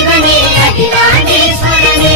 சிவனே அகிலாண்டேஸ்வரனே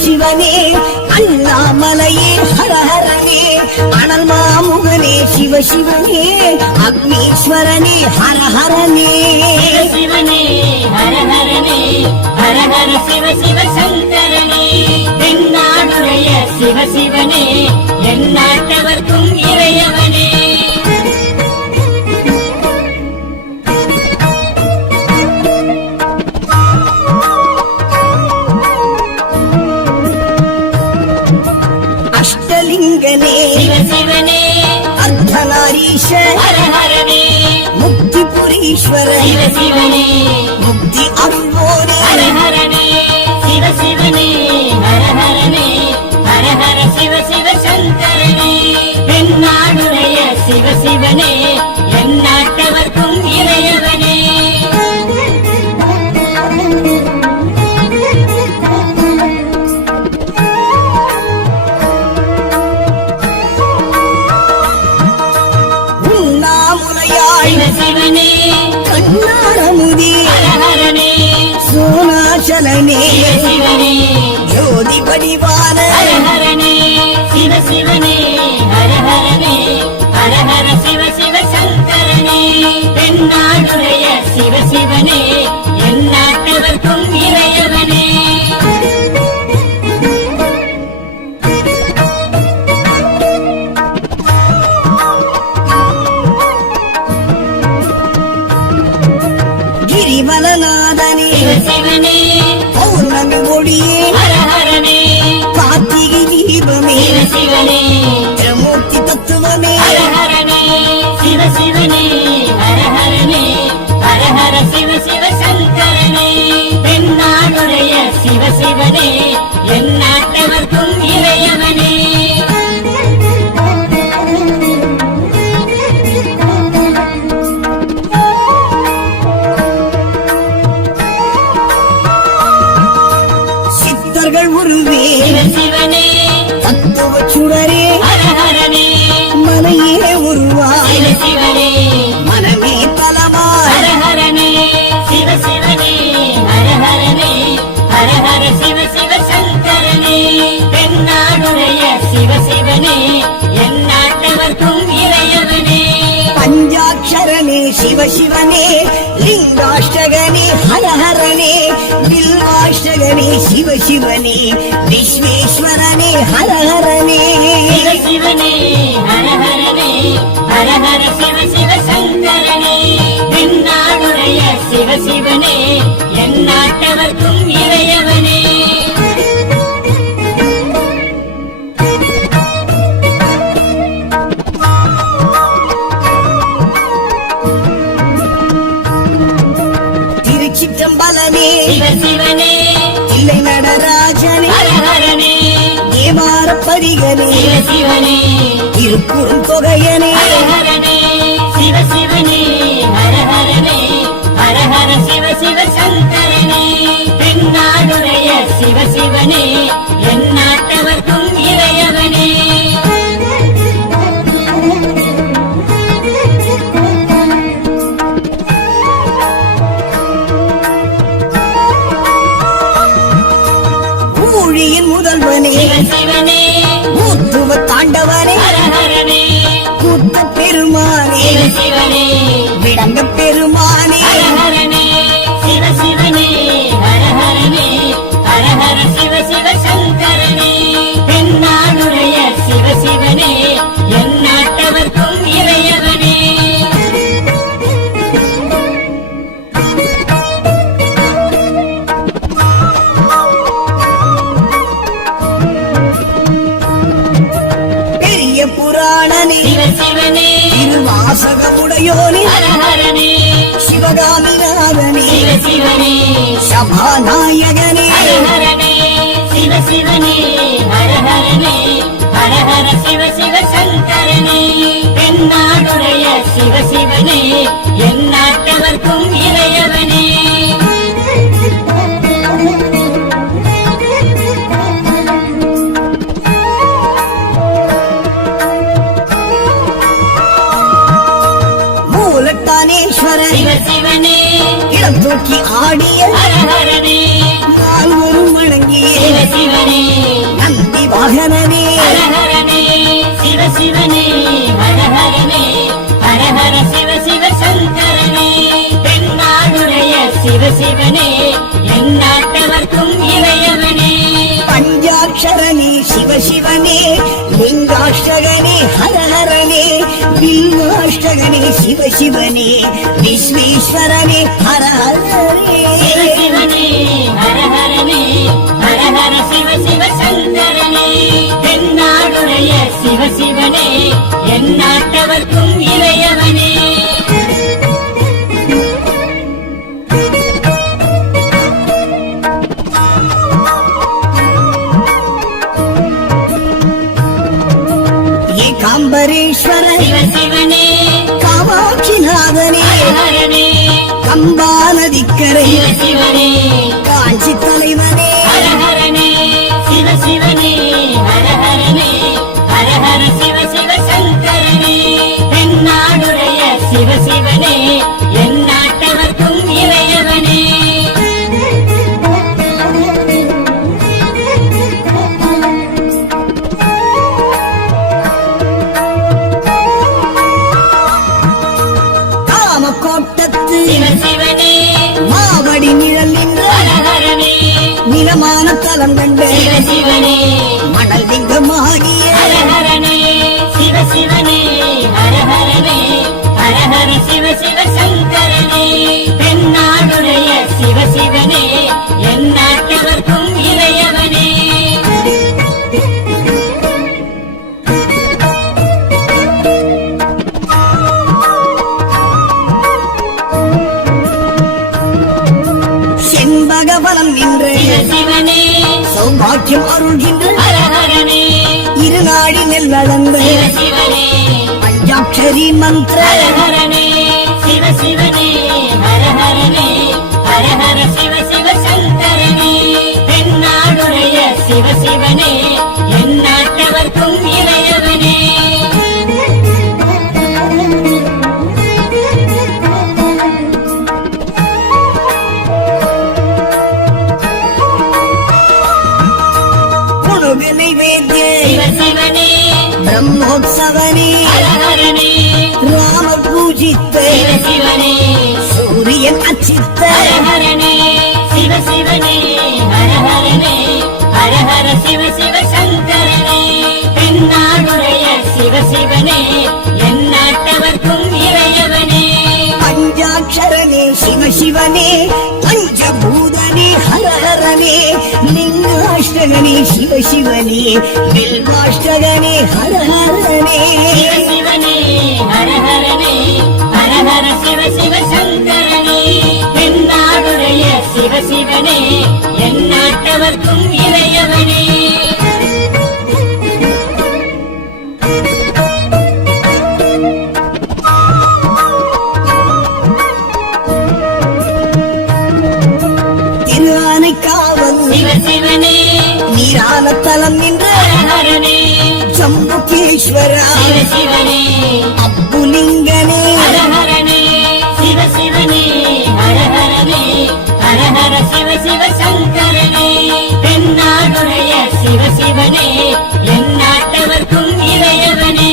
சிவனே அண்ணாமலையே ஹரஹரனே அனல் மாமுகனே சிவசிவனே அக்னீஸ்வரனே ஹரஹரனே சிவனே ஹரஹரனே ஹரஹர சிவ சிவ சங்கரனே தென்னாடுடைய சிவசிவனே எந்நாட்டவர்க்கும் இறையவனே அஷ்டலிங்கனே சிவசிவனே அர்த்தநாரீஷ ஹரஹரனே முக்திபுரீஸ்வர சிவசிவனே முக்தி அருள்வோனே ஹரஹரனே சிவசிவனே ஹரஹரனே ஹரஹர சிவ சிவ சங்கரனே தென்னாடுடைய சிவசிவனே எந்நாட்டவர்க்கும் இறையவனே சிவசிவனே கண்ணாரமுதி ஹரஹரனே சோனாச்சலனே சிவசிவனே ஜோதி வடிவான ஹரஹரனே சிவசிவனே ஹரஹரனே ஹரஹர சிவ சிவ சங்கரனே தென்னாடுடைய சிவ சிவனே என் நாட்டவர்க்கும் இறையவனே கிரிவலநாதனே சிவனே பௌர்ணமி ஒளியே ஹரஹரனே கார்த்திகை தீபமே சிவனே மூர்த்தி தத்துவமே ஹரஹரனே சிவனே ஹரஹரனே ஹரஹர சிவ சிவ சங்கரனே தென்னாடுடைய சிவனே என் நாட்டவர்க்கும் இறையவனே சித்தர்கள் உருவே சிவனே தத்துவ சுடரே ஹரஹரனே மனையே உருவாய் சிவனே மனமே தலமாய் ஹரஹரனே சிவனே ஹரஹரனே ஹரஹர சிவ சிவ சங்கரனே தென்னாடுடைய சிவனே என் நாட்டவர்க்கும் இறையவனே பஞ்சாட்சரனே சிவனே லிங்காஷ்டகனே ஹரஹரனே பில்வாஷ்டகனே சிவனே விஸ்வேஸ்வரனே ஹரஹரனே சிவனே ஹரஹரனே ஹரஹர சிவ சிவ சங்கரனே தென்னாடுடைய சிவனே என் நாட்டவர்க்கும் இறையவனே திருச்சிற்றம்பலமே சிவனே தில்லை நடராஜனே ஹரஹரனே தேவார பதிகனே சிவனே திருக்குறும் தொகையனே ஹரஹரனே சிவனே ஹரஹரனே ஹரஹர சிவ சிவ சங்கரனே தென்னாடுடைய சிவனே என் நாட்டவர்க்கும் இறையவனே ஊழியின் முதல்வனே சிவனே மூத்துவ தாண்டவனே ஹரஹரனே கூத்த பெருமானே சிவனே விளங்க பெருமானே ஹரஹரனே சிவனே ஹரஹரனே ஹரஹர சிவ சிவ சங்கரனே தென்னாடுடைய சிவனே என் நாட்டவர்க்கும் இறையவனே பெரிய புராணனே சிவனே திருவாசகமுடையோனே ஹரஹரனே சிவகாமிநாதனே சிவனே சபாநாயகனே ஹரஹரனே சிவனே ஹரஹரனே ஹரஹர சிவ சிவ சங்கரனே தென்னாடுடைய சிவனே என் நாட்டவர்க்கும் இறையவனே மூலட்டானேஸ்வரன் சிவனே இடம் தூக்கி ஆடிய ஹரஹரனே நால்வரும் வணங்கிய சிவனே நந்தி வாகனனே ஹரஹரனே சிவனே ஹரஹரனே ஹரஹர சிவ சிவ சங்கரனே தென்னாடுடைய சிவனே என் நாட்டவர்க்கும் இறையவனே பஞ்சாட்சரனே சிவனே லிங்காஷ்டகனே ஹரஹரனே பில்வாஷ்டகனே சிவனே விஸ்வேஸ்வரனே ஹரஹரனே சிவனே ஹரஹரனே ஹரஹர சிவ சிவ சங்கரனே தென்னாடுடைய சிவனே என் நாட்டவர்க்கும் இறையவனே ஏகாம்பரேஸ்வரன் சிவனே காமாட்சிநாதனே ஹரஹரனே கம்பா நதிக்கரை சிவனே காஞ்சி தலைவனே ஹரஹரனே சிவனே ஹரஹரனே ஹரஹர சிவ சிவ சங்கரனே தென்னாடுடைய சிவனே என் நாட்டவர்க்கும் இறையவனே காமக்கோட்டத்து சிவனே நாகபலம் நின்று சிவ சிவனே சௌபாக்கியம் அருள்கின்ற ஹர ஹரனே இருநாடி நெல்லளந்து சிவ சிவனே பஞ்சாட்சரி மந்திர ஹர ஹரனே சிவ சிவனே ஹர ஹரனே ஹர ஹர சிவ சிவ சங்கரனே தென்னாடுடைய சிவ சிவனே எந்நாட்டவர்க்கும் இறையவனே புனுகு நைவேத்திய சிவ சிவனே பிரம்மோத்சவனே ஹர ஹரனே ராம பூஜித்த சிவ சிவனே சூரியன் அச்சித்த ஹர ஹரனே சிவ சிவனே ஹர ஹரனே ஹர ஹர சிவ சிவ சங்கரனே தென்னாடுடைய சிவ சிவனே எந்நாட்டவர்க்கும் இறையவனே பஞ்சாட்சரனே சிவ சிவனே பஞ்சபூதனே ஹர ஹரனே லிங்காஷ்டகனே சிவ சிவனே பில்வாஷ்டகனே ஹர ஹரனே சிவ சிவனே ஹர ஹரனே ஹர ஹர சிவ சிவ சங்கரனே தென்னாடுடைய சிவ சிவனே எந்நாட்டவர்க்கும் இறையவனே திருஆனைக்காவல் சிவ சிவனே நீரான தலம் நின்ற ஹர ஹரனே ஜம்புகேஸ்வரா சிவ சிவனே அப்புலிங்கனே ஹர ஹரனே சிவ சிவனே ஹர ஹரனே ஹர ஹர சிவ சிவ சங்கரனே தென்னாடுடைய சிவ சிவனே எந்நாட்டவர்க்கும் இறையவனே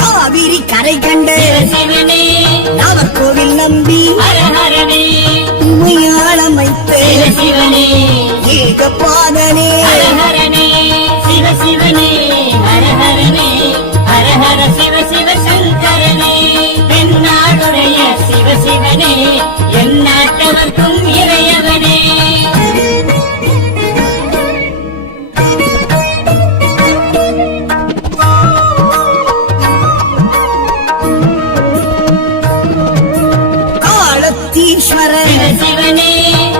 காவிரி கரை கண்ட சிவ சிவனே நாகர்கோவில் நம்பி ஹர ஹரனே உமையாளமைத்த சிவ சிவனே ஏகபாதனே ஹர ஹரனே சிவ சிவனே ஹர ஹரனே ஹர ஹர சிவ சிவ சங்கரனே தென்னாடுடைய சிவ சிவனே எந்நாட்டவர்க்கும் இறையவனே காலத்தீஸ்வரர் சிவ சிவனே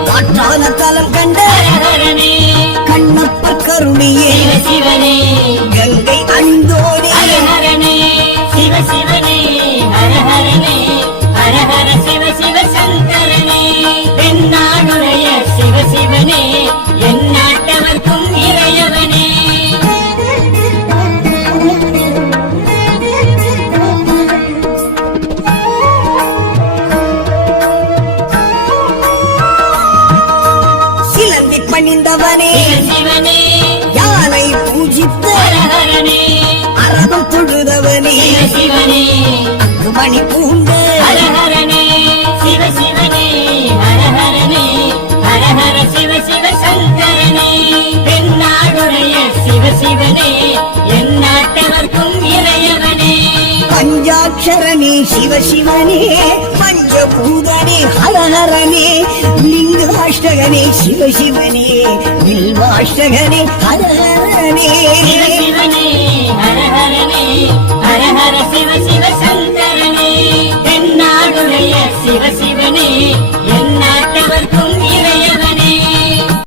காற்றான தலம் கண்ட ஹர ஹரனே கண்ணப்ப கருணையே சிவ சிவனே கங்கை அணிந்தோடே ஹர ஹரனே சிவ சிவனே ஹர ஹரனே ஹர ஹர சிவ சிவ சங்கரனே தென்னாடுடைய சிவ சிவனே எந்நாட்டவர்க்கும் இறையவனே சிலந்தி பணிந்தவனே சிவ சிவனே யானை பூஜித்த ஹர ஹரனே அரபம் தொழுதவனே சிவ சிவனே அக்குமணி பூண்ட ஹர ஹரனே சிவ சிவனே ஹர ஹரனே ஹர ஹர சிவ சிவ சங்கரனே தென்னாடுடைய சிவ சிவனே எந்நாட்டவர்க்கும் இறையவனே பஞ்சாட்சரனே சிவ சிவனே பஞ்சபூதனே ஹரஹரனே லிங்காஷ்டகனே சிவ சிவனே பில்வாஷ்டகனே ஹரஹரனே சிவ சிவ